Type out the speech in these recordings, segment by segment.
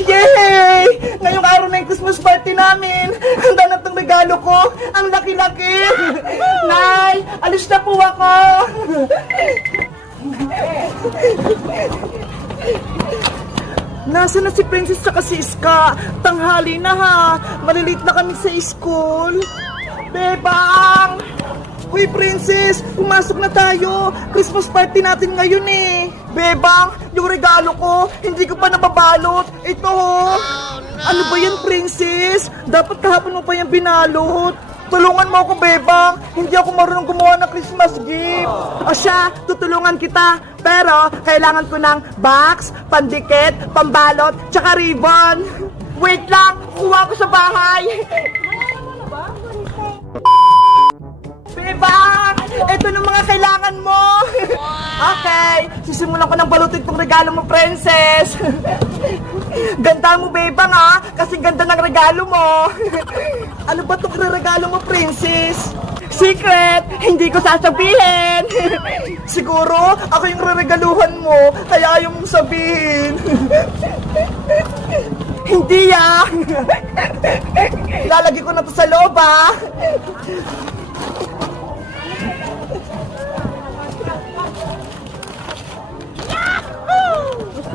Yay! Ngayong araw na yung Christmas party namin. Handa na itong regalo ko. Ang laki-laki. Nay, alis na po ako. Nasaan na si Princess saka si Iska? Tanghali na ha. Malilate na kami sa school. Bebang! Uy, Princess! Pumasok na tayo! Christmas party natin ngayon eh! Bebang! Yung regalo ko, hindi ko pa nababalot! Ito ho! Ano ba yan, Princess? Dapat kahapon mo pa yan binalot! Tulungan mo ako, Bebang! Hindi ako marunong gumawa ng Christmas gift! O siya, tutulungan kita! Pero, kailangan ko ng box, pandikit, pambalot, tsaka ribbon! Wait lang! Kuha ko sa bahay! Bebang! Ito na mga kailangan mo! Okay, sisimulan ko ng balutin tong regalo mo, Princess! Ganda mo, Bebang, ha? Kasi ganda ng regalo mo! Ano ba itong regalo mo, Princess? Secret! Hindi ko sasabihin! Siguro, ako yung reregaluhan mo, kaya ayaw mong sabihin! Hindi, ah! Lalagay ko na to sa loob, ah!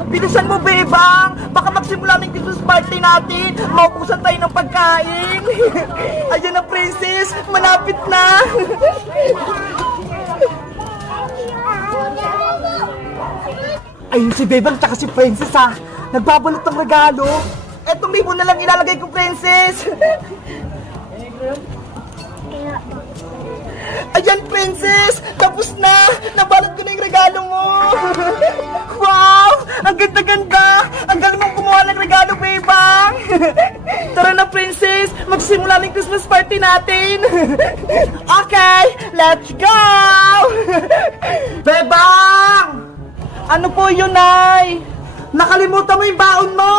Bilisan mo, Bebang! Baka magsimula ng Christmas party natin! Maupusan tayo ng pagkain! Ayan na, Princess! Malapit na! Ayun si Bebang tsaka si Princess, ha! Nagbabalot ng regalo! Etong ribbon na lang ilalagay ko, Princess! Ayan, Princess! Tapos na! Nabalot ko na yung regalo mo! Wow! Ang ganda-ganda! Ang galing mong gumawa ng regalo, Bebang! Tara na, Princess! Magsimula ng Christmas party natin! Okay! Let's go! Bebang! Ano po yun, Nay? Nakalimutan mo yung baon mo!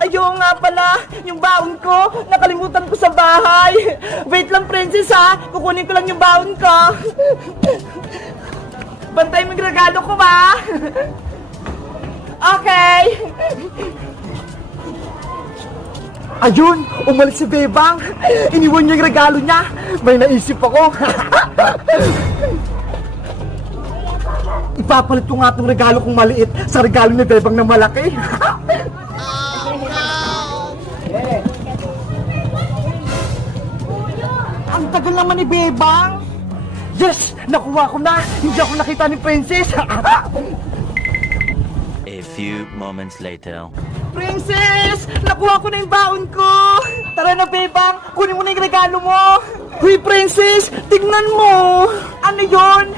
Ayaw nga pala, yung baon ko, nakalimutan ko sa bahay. Wait lang, Princess, ha? Kukunin ko lang yung baon ko. Bantay mo yung regalo ko, ba? Okay. Ayun, umalis si Bebang. Iniwan niya yung regalo niya. May naisip ako. Ipapalit ko nga itong regalo kong maliit sa regalo ni Bebang na malaki. Ang tagal naman ni Bebang. Yes! Nakuha ko na! Hindi ako nakita ni Princess! A few moments later. Princess! Nakuha ko na yung baon ko! Tara na, Bebang! Kunin mo na yung regalo mo! Huy, Princess! Tignan mo! Ano yon?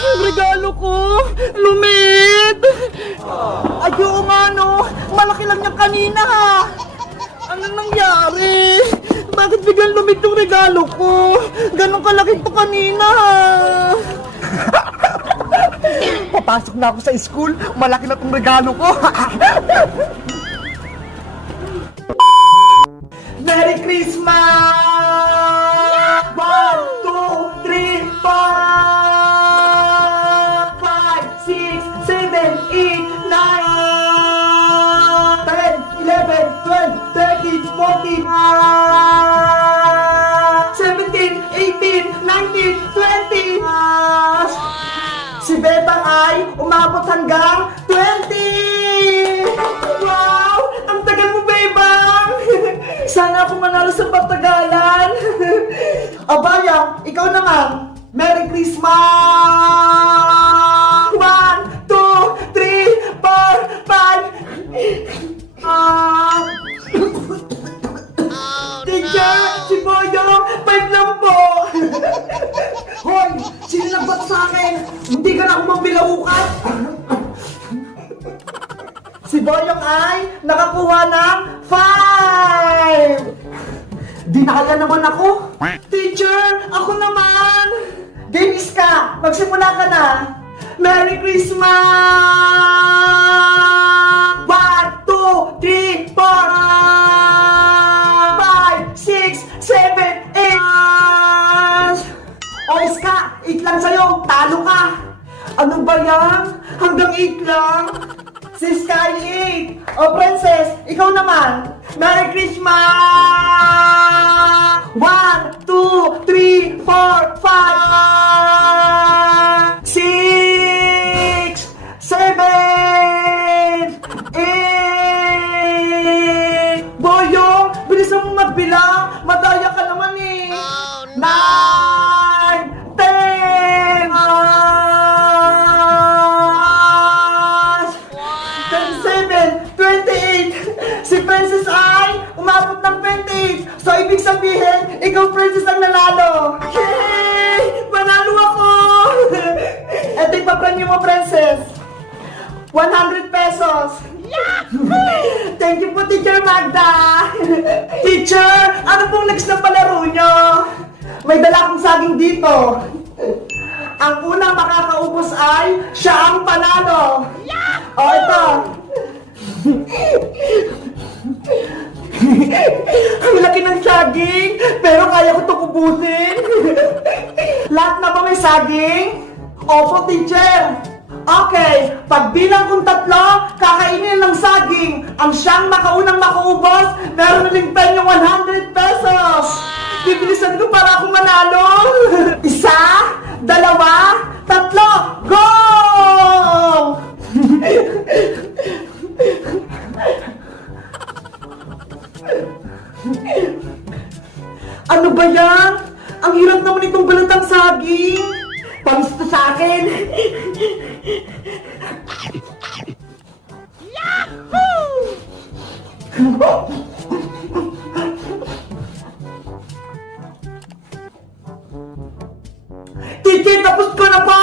Yung regalo ko! Lumit! Ayaw nga, no! Malaki lang yung kanina, ha! Ano nangyari? Bakit biglang lumit yung regalo ko? Ganon kalaki pa kanina, ha? Papasok na ako sa school, malaki na tong regalo ko. Merry Christmas! 1, 2, 3, 4, 5, 6, 7, 8, 9, 10, 11, 12, 13, 14, 17, 18, 19, 20. Si Bebang ay umabot hanggang 20! Wow! Ang tagal mo, Bebang! Sana ako manalo sa patagalan! Abayang, ikaw naman! Merry Christmas! 1, 2, 3, 4, 5... Teacher! Si Boyong! 5 lang po! Hoy! Sino nagbato sa akin? Hindi ka na ako mambilaukat! Si Boyong ay nakakuha ng 5! Di nakaya naman ako! Teacher! Ako naman! Games ka! Magsimula ka na! Merry Christmas! 1, 2, 3, 4, 5, 6, 7, 8! Oyes ka! 8 lang sa'yo! Talo ka! Ano ba yan? Hanggang 8 lang? Si Sky 8! O, Princess, ikaw naman! Merry Christmas! 1, 2, 3, 4, 5, 6, 7, 8! Boyong, bilisan mo magbilang! Madaya ka naman eh! 9, 10, 27, 28! Si Princess ay umabot ng 28! So, ibig sabihin, ikaw, Princess, ang nanalo! Yay! Manalo ako! Eto yung papremyo mo, Princess! 100 pesos! Thank you po, Teacher Magda! Teacher, ano pong next na palaro nyo? May dala akong saging dito. Ang unang makakaubos ay siya ang panalo. O, ito. Ang laki ng saging, pero kaya ko itong ubusin. Lahat na ba may saging? Opo, teacher. Okay, pagbilang kong 3, kakainin ng saging. Ang siyang makaunang makaubos, meron na rin penyong 100 pesos. Bibilisan ko para ako manalo. 1, 2, 3, go! Ano ba yan? Ang hirap naman itong balatang saging. Panis to sa akin. Teacher, tapos ko na po!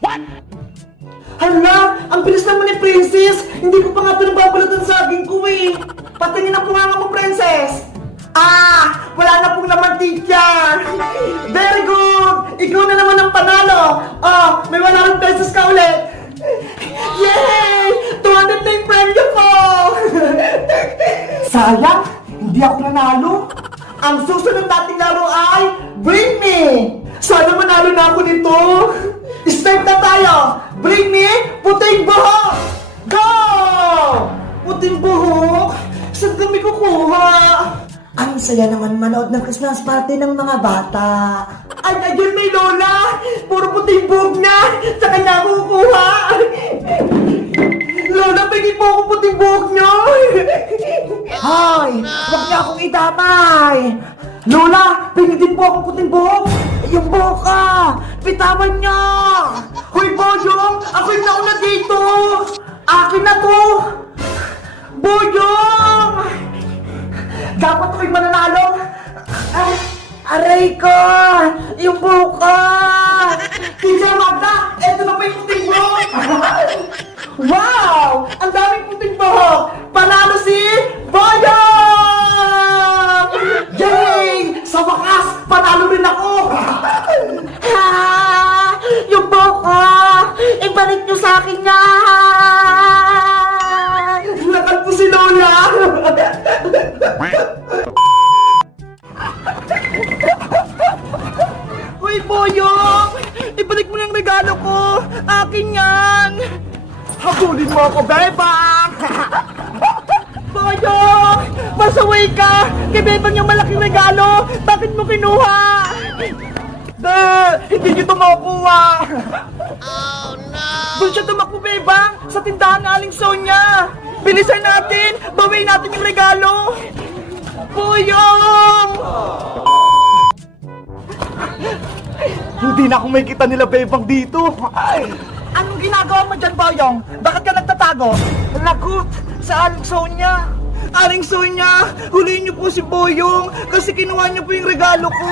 What? Hala, ang bilis naman ni Princess. Hindi ko pa nga ito nababalatan sa saging ko eh. Patingin ang punganga mo, Princess. Ah, wala na pong naman, teacher. Very good. Ikaw na naman ang panalo. Oh, may 100 pesos ka ulit. Yay! 200 na yung premyo ko. Sayang, hindi ako nanalo. Ang susunod nating laro ay Bring Me. Sana manalo na ako nito. Start na tayo. Bring me puting buhok. Go! Puting buhok? Saan kami kukuha? Ang saya naman manood ng Christmas party ng mga bata. Ay, ayun may lola! Puro puting buhok na! Sa kanya ako kukuha! Lola, pwede po ako puting buhok nyo! Hoy! Huwag niya akong idamay! Lola, pwede din po akong puting buhok! Yung buhok ka! Bitawan niya! Hoy, Boyong! Ako yung nauna dito! Akin na to! Boyong! Dapat ako'y mananalo! Ay, aray ko! Yung buhok ko! Teacher Magda! Eto na pa yung puting buhok! Wow! Ang daming puting buhok! Panalo si Boyong! Yay! Sa wakas, panalo rin ako! Ha! Yung buhok ko! Ibalik niyo sa akin yan! Nakalpo si Lola! Uy, Boyong! Ibalik mo yung regalo ko! Akin yan! Habulin mo ako, Bebang! Boyong! Masaway ka! Kay Bebang yung malaking regalo! Bakit mo kinuha? Hindi nyo ito makukuha! Oh, no! Doon siya tumakbo, Bebang! Sa tindahan ng Aling Sonia! Bilisan natin! Bawiin natin yung regalo! Boyong! Hindi na ako may kita nila, Bebang, dito! Anong ginagawa mo dyan, Boyong? Bakit ka nagtatago? Lagot sa Aling Sonia! Aling Sonia, huliin niyo po si Boyong kasi kinuha niyo po yung regalo ko.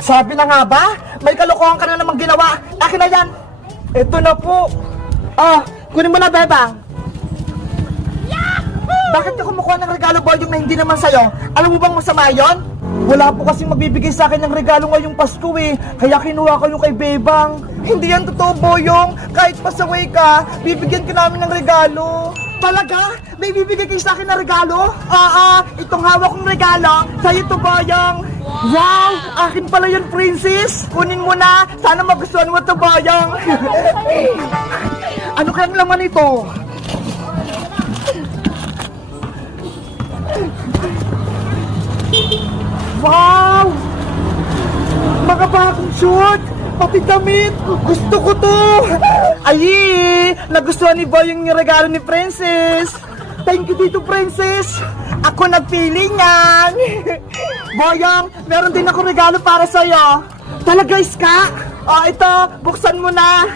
Sabi na nga ba? May kalokohan ka na namang ginawa. Akin na yan. Ito na po. Oh, kunin mo na, Bebang. Bakit ka kumukuha ng regalo, Boyong, na hindi naman sa'yo? Alam mo bang masama yon? Wala po kasing magbibigay sa akin ng regalo ngayong Pasko eh. Kaya kinuha ko yung kay Bebang. Hindi yan totoo, Boyong. Kahit pasaway ka, bibigyan ka namin ng regalo. Talaga? May bibigay kayo sa akin na regalo? Oo, itong hawak kong regalo, sa'yo to, Boyong. Wow! Akin pala yun, Princess. Kunin mo na. Sana magustuhan mo to, Boyong. Ano kayang laman ito? Mga bagong short, pati damit, gusto ko to. Ay, nagustuhan ni Boyong yung regalo ni Princess. Thank you dito, Princess. Ako nagpili niyan. Boyong, meron din ako regalo para sa'yo. Talaga, Iska? Oh, ito, buksan mo na.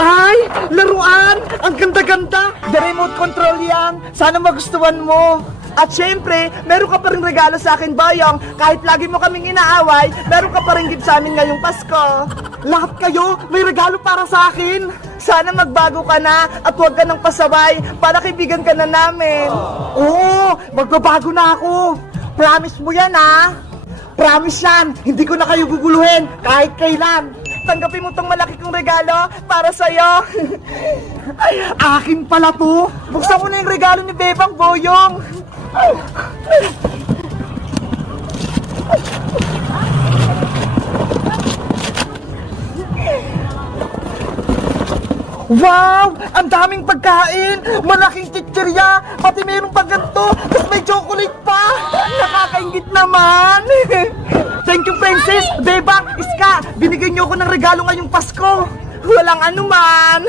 Ay, laruan! Ang ganda-ganda! The remote control yan. Sana magustuhan mo. At syempre, meron ka pa rin regalo sa akin, Boyong. Kahit lagi mo kaming inaaway, meron ka pa rin gift sa amin ngayong Pasko. Lahat kayo, may regalo para sa akin. Sana magbago ka na at huwag ka nang pasaway para kaibigan ka na namin. Oo, magbabago na ako. Promise mo yan, ha? Promise yan, hindi ko na kayo guguluhin kahit kailan. Tanggapin mo tong malaki kong regalo para sa'yo. Ay, akin pala to. Buksan ko na yung regalo ni Bebang, Boyong. Wow! Ang daming pagkain! Malaking chichirya! Pati mayroong pang ganito! Tapos may chocolate pa! Nakakaingit naman! Thank you, Princess! Bebang! Iska! Binigyan niyo ako ng regalo ngayong Pasko! Walang anuman!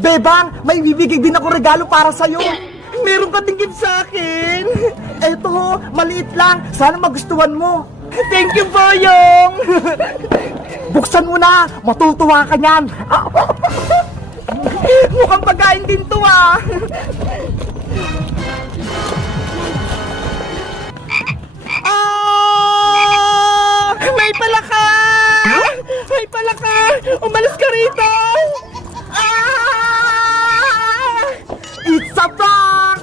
Bebang! May bibigay din ako regalo para sa'yo! Meron ka din gift sa akin! Eto, maliit lang! Sana magustuhan mo! Thank you, Boyong! Buksan mo na! Matutuwa ka niyan! Mukhang pagkain din to, ah! Ah! May palaka! May palaka! Umalis ka rito! Ah! It's a prank!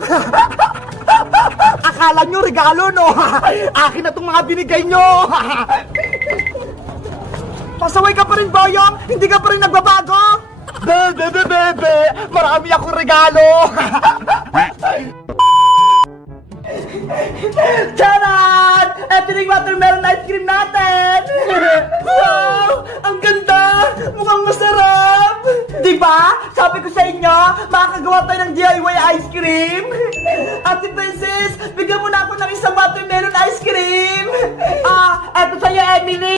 Akala nyo regalo, no? Akin na itong mga binigay nyo! Pasaway ka pa rin, Boyong! Hindi ka pa rin nagbabago! Bebe! Marami akong regalo! Charan! Ito na yung watermelon ice cream natin! Wow! Ang ganda! Mukhang masarap! Diba? Sabi ko sa inyo, makakagawa tayo ng DIY ice cream! Ate Princess, bigyan mo na ako ng isang watermelon ice cream! Eto sa'yo, Emily!